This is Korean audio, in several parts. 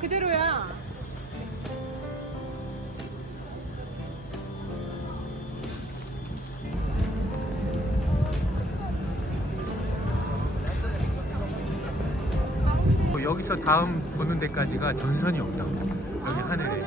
그대로야. 여기서 다음 보는 데까지가 전선이 없다고. 여기 하늘에.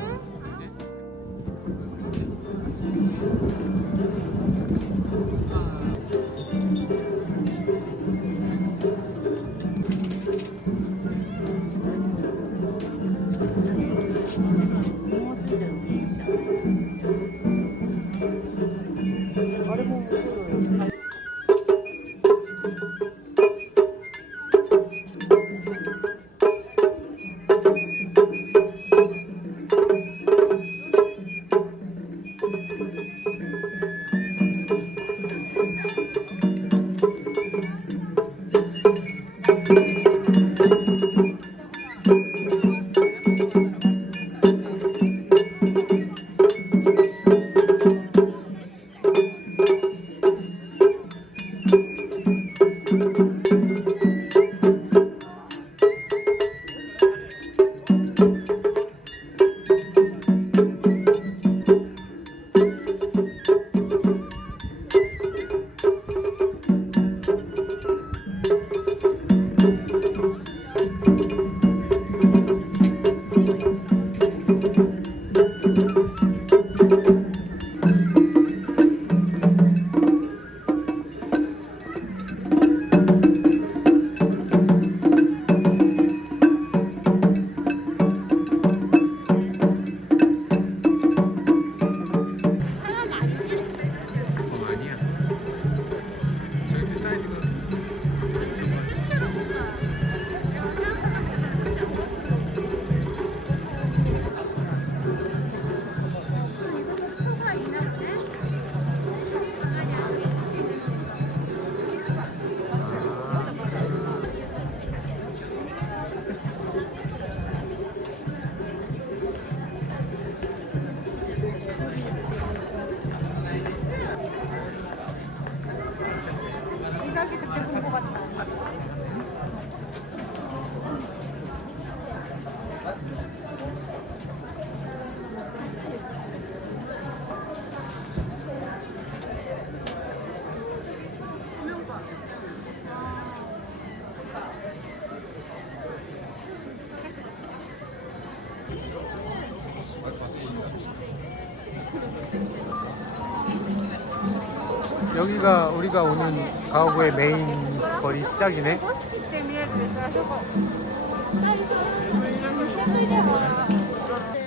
여기가 우리가 오는 가오구의 메인 거리 시작이네.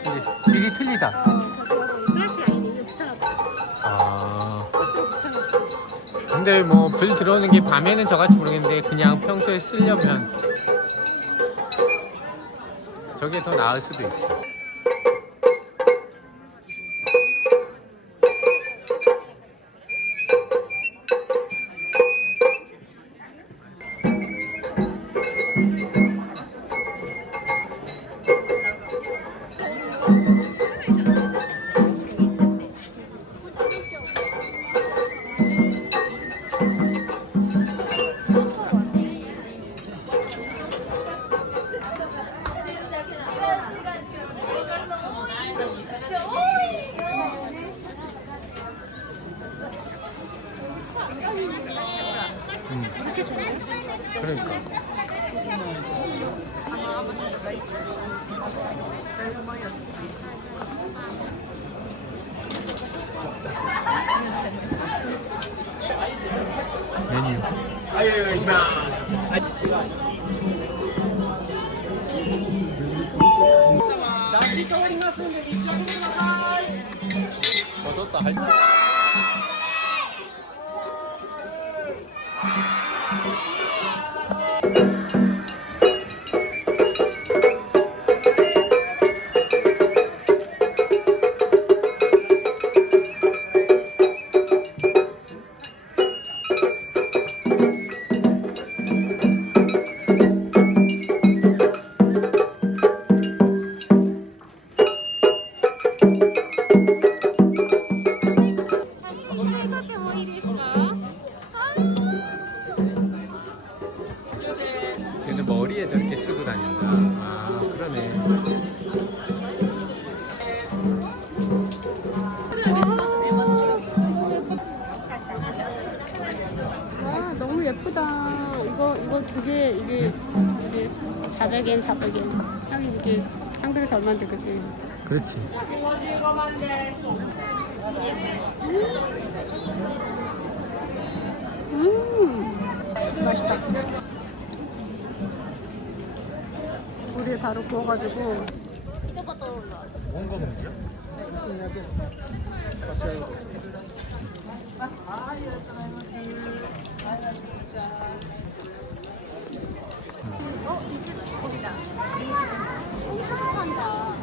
근데 길이 틀리다. 아. 근데 뭐 불 들어오는 게 밤에는 저같이 모르겠는데 그냥 평소에 쓰려면 저게 더 나을 수도 있어. メニュー。はい、行きます。はい。出し通りますんで、道を開けてください。ちょっと入って。근데 머리에 저렇게 쓰고 다닌다. 아, 그러네. 와, 너무 예쁘다. 이거 두 개, 이게 400엔, 400엔. 하긴 이게 한 그릇 얼마인데, 그치? 그렇지. 맛있다. 물에 바로 구워가지고. 뭔가 먹냐? 이 집 거기다. 한다.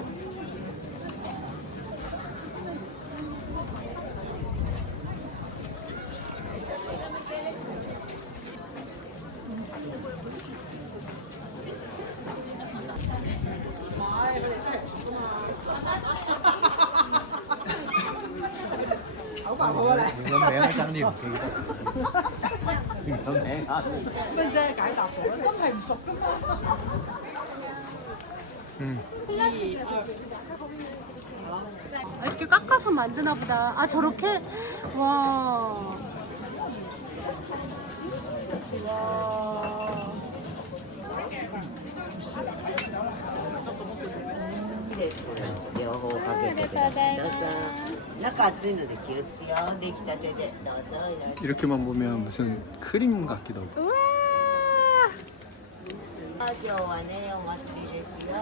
Lớn bé nó trang điểm kỳ lớn bé hả? Bên đây cải tạo của nó rất là sụp. 이렇게 깎아서 만드나 보다. 아, 저렇게? 와. 와. 両方かけてください。どうぞ。中熱いので気をつけよう。出来たてでどうぞ。 이렇게만 보면 무슨 크림 같기도 하고. 우와. 今日はねお祭りですよ。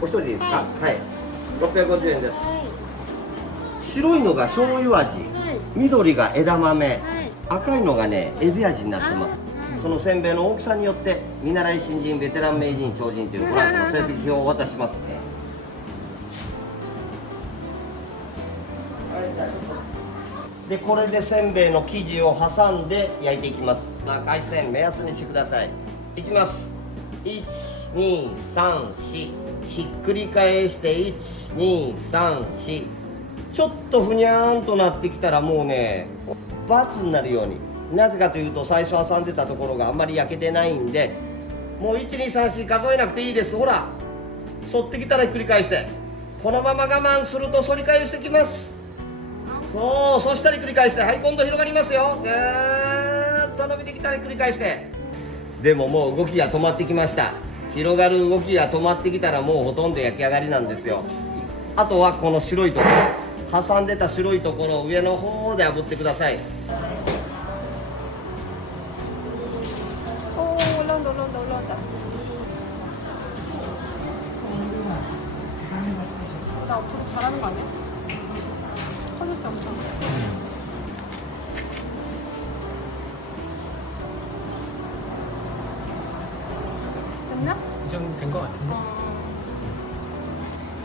お一人でいいですか。はい。650円です。白いのが醤油味、緑が枝豆、赤いのがねエビ味になってます。そのせんべいの大きさによって見習い新人ベテラン名人超人というご覧の成績表を渡しますね。でこれでせんべいの生地を挟んで焼いていきます。赤い線目安にしてください。いきます。123ひっくり返して1234ちょっとふにゃーんとなってきたらもうね×になるように、なぜかというと最初挟んでたところがあんまり焼けてないんで、もう1234数えなくていいです。ほら反ってきたらひっくり返して、このまま我慢すると反り返してきます。そう、そしたらひっくり返して、はい、今度広がりますよ。ぐーっと伸びてきたらひっくり返して、でももう動きが止まってきました。広がる動きが止まってきたらもうほとんど焼き上がりなんですよ。あとはこの白いところ、挟んでた白いところを上の方で炙ってください。오, 올라온다, 올라온다, 올라온다. 나 엄청 잘하는 거 아니야? 터졌지 엄청. 됐나? 이 정도 된 것 같은데?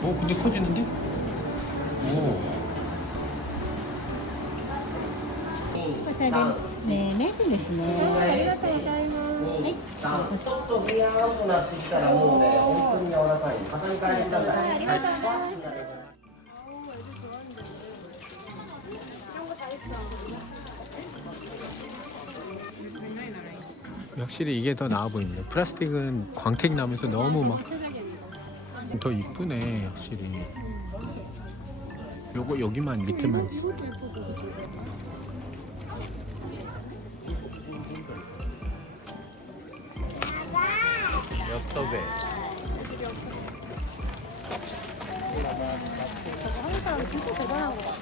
오, 근데 커지는데? 오. こちらでね、メークですね。ありがとうございます。はい。ちょっとふにゃーんとなってきたらもうね、本当に柔らかい。型に変えてください。ありがとうございます。 확실히 이게 더 나아 보이네. 플라스틱은 광택 나면서 너무 막 더 이쁘네, 확실히. 요거 여기만 밑에만 있어. 이것도 예쁘고 그치? 엽떡에. 저거 하는 사람 진짜 대단한 것 같아.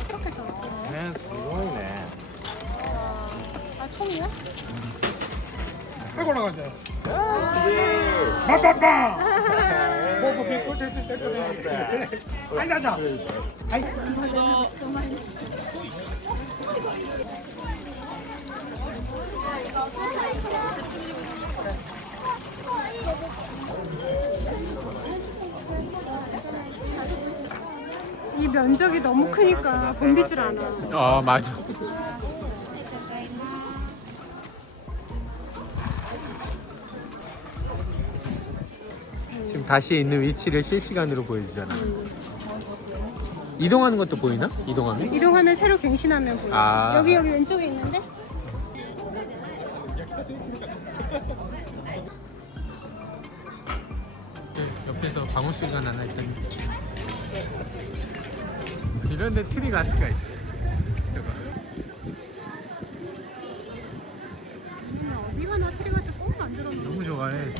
어떻게 저렇게 해? 네, 이거네. 아, 총이야? 하고 나가자. 빠빠빠. 뭐뭐 뵙고 저기 뵙고. 아니 나자. 아니. 이 면적이 너무 크니까 덤비질 않아. 아, 맞아. 지금 다시 있는 위치를 실시간으로 보여주잖아. 이동하는 것도 보이나? 이동하면? 이동하면 새로 갱신하면 보여. 아. 여기 왼쪽에 있는데? 옆에서 방울소리가 나나 했더니 이런 데 트리 가득가 있어. 저거. 어디가 나 트리 같은 거 만들었네. 너무 좋아해.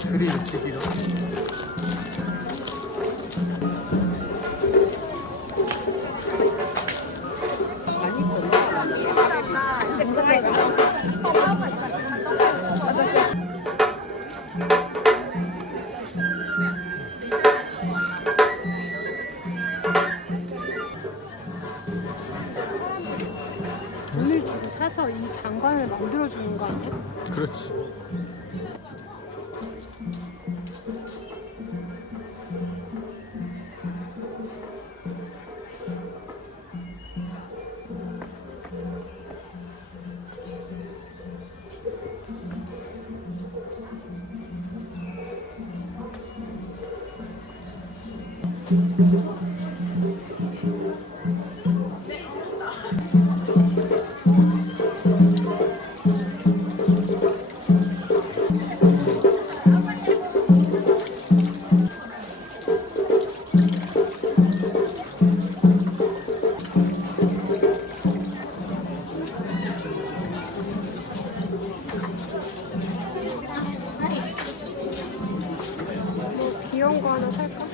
줄이 이렇게 길어. 돈을 주고 사서 이 장관을 만들어주는 거 아니야? 그렇지. 귀여운 거 하나 살까?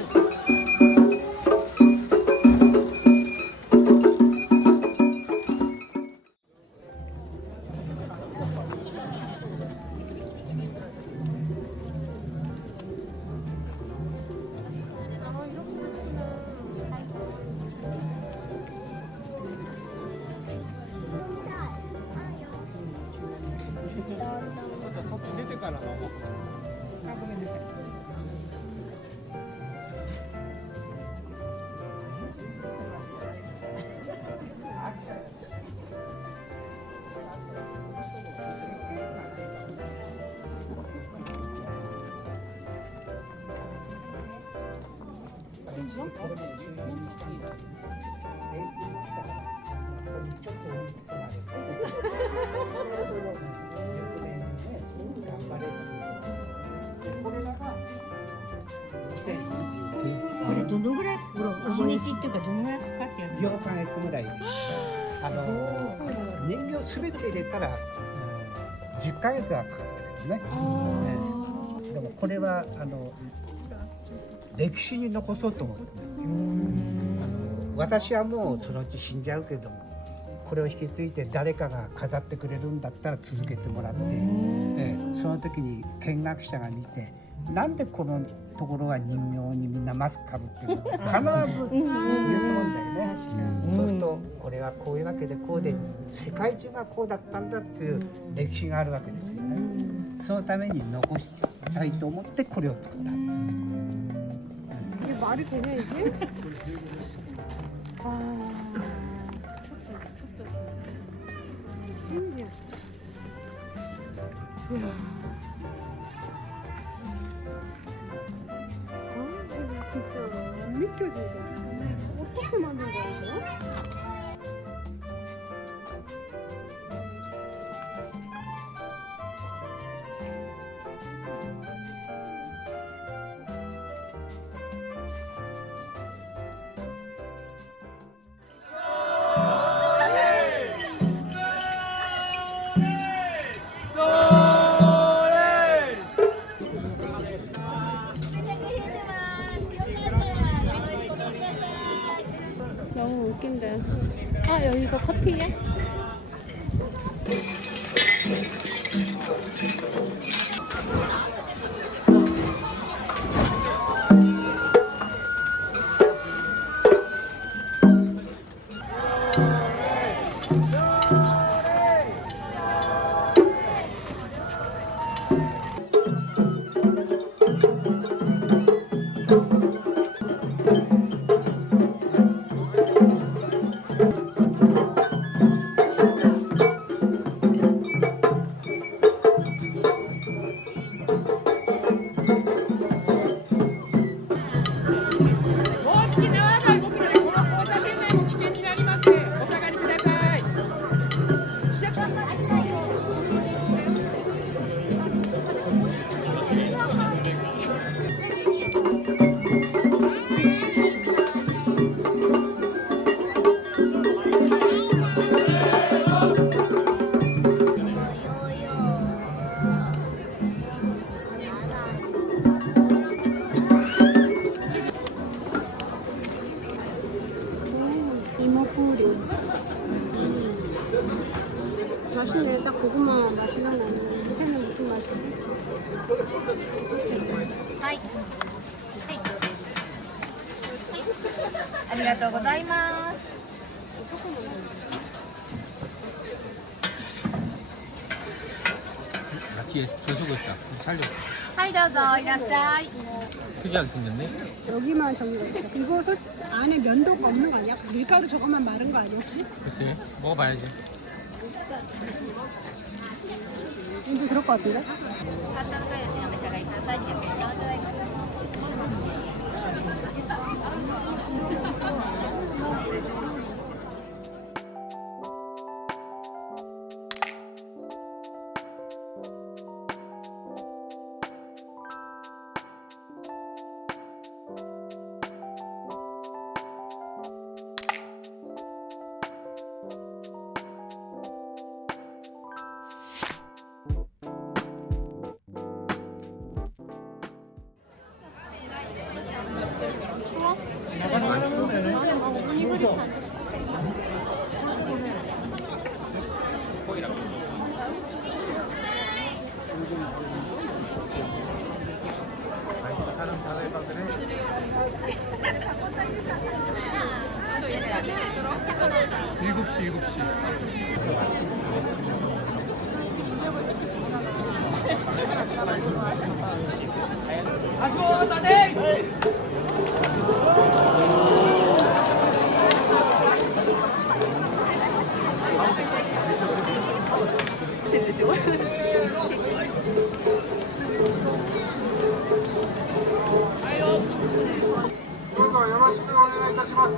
そっち出てからの。これどのぐらい日にちっていうかどのぐらいかかってやるの4ヶ月ぐらい。人形すべて入れたら、10ヶ月はかかってるね。でもこれは歴史に残そうと思ってますよ。私はもうそのうち死んじゃうけども、これを引き継いで誰かが飾ってくれるんだったら続けてもらって、その時に見学者が見て、なんでこのところは人形にみんなマスクかぶってるのか必ず言うと思うんだよね。そうするとこれはこういうわけでこうで世界中がこうだったんだっていう歴史があるわけですよね。そのために残したいと思ってこれを作ったんです。 이게 말이 되냐 이게? 아 미쳤다 진짜 신기해. 이야. 아 이거 진짜 안 믿겨진다. 어떻게 만든 거야 이거? 너무 웃긴데. 아 여기가 커피야? 이모뿌리. 맛있네. 딱 고구마 맛이 나네. 해는 무슨 맛이야? はい。ありがとうございます。 뒤에 저수고 있다. 살려. はいどうぞいらっしゃい。 특이하게 생겼네. 여기만 정리가 있어. 이거 안에 면도가 없는 거 아니야? 밀가루 저것만 마른 거 아니야 혹시? 글쎄, 먹어봐야지. 왠지 그럴 것 같은데? 簡単なやつお召し上がりください。200円でございます。 사람 다들 빵들해. 7시. どうぞよろしくお願いいたします。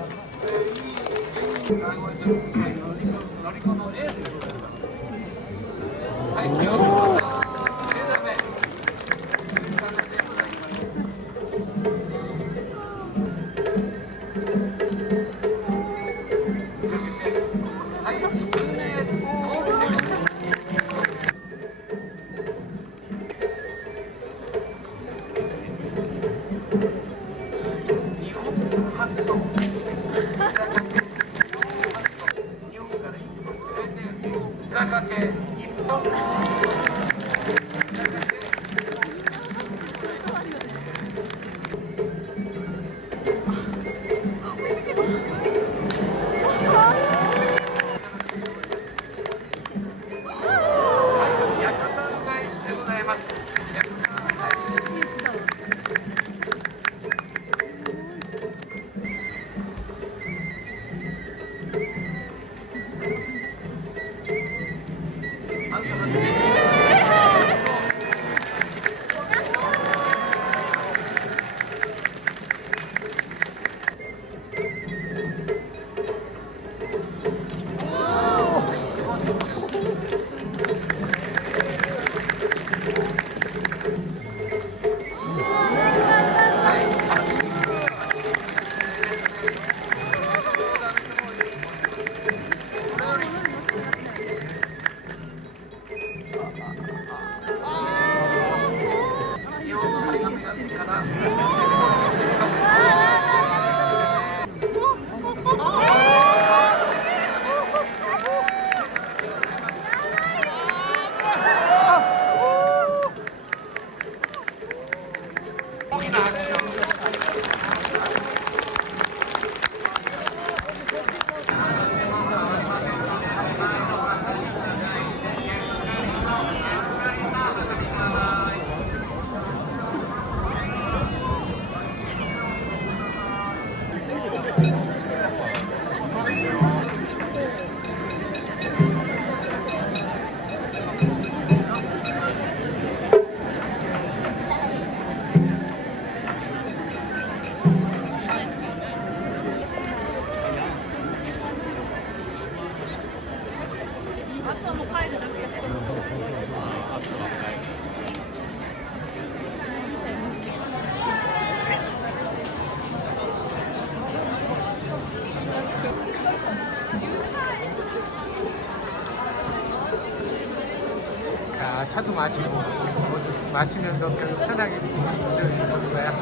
자, 차도 마시고 뭐도 마시면서 편하게 있는 거야.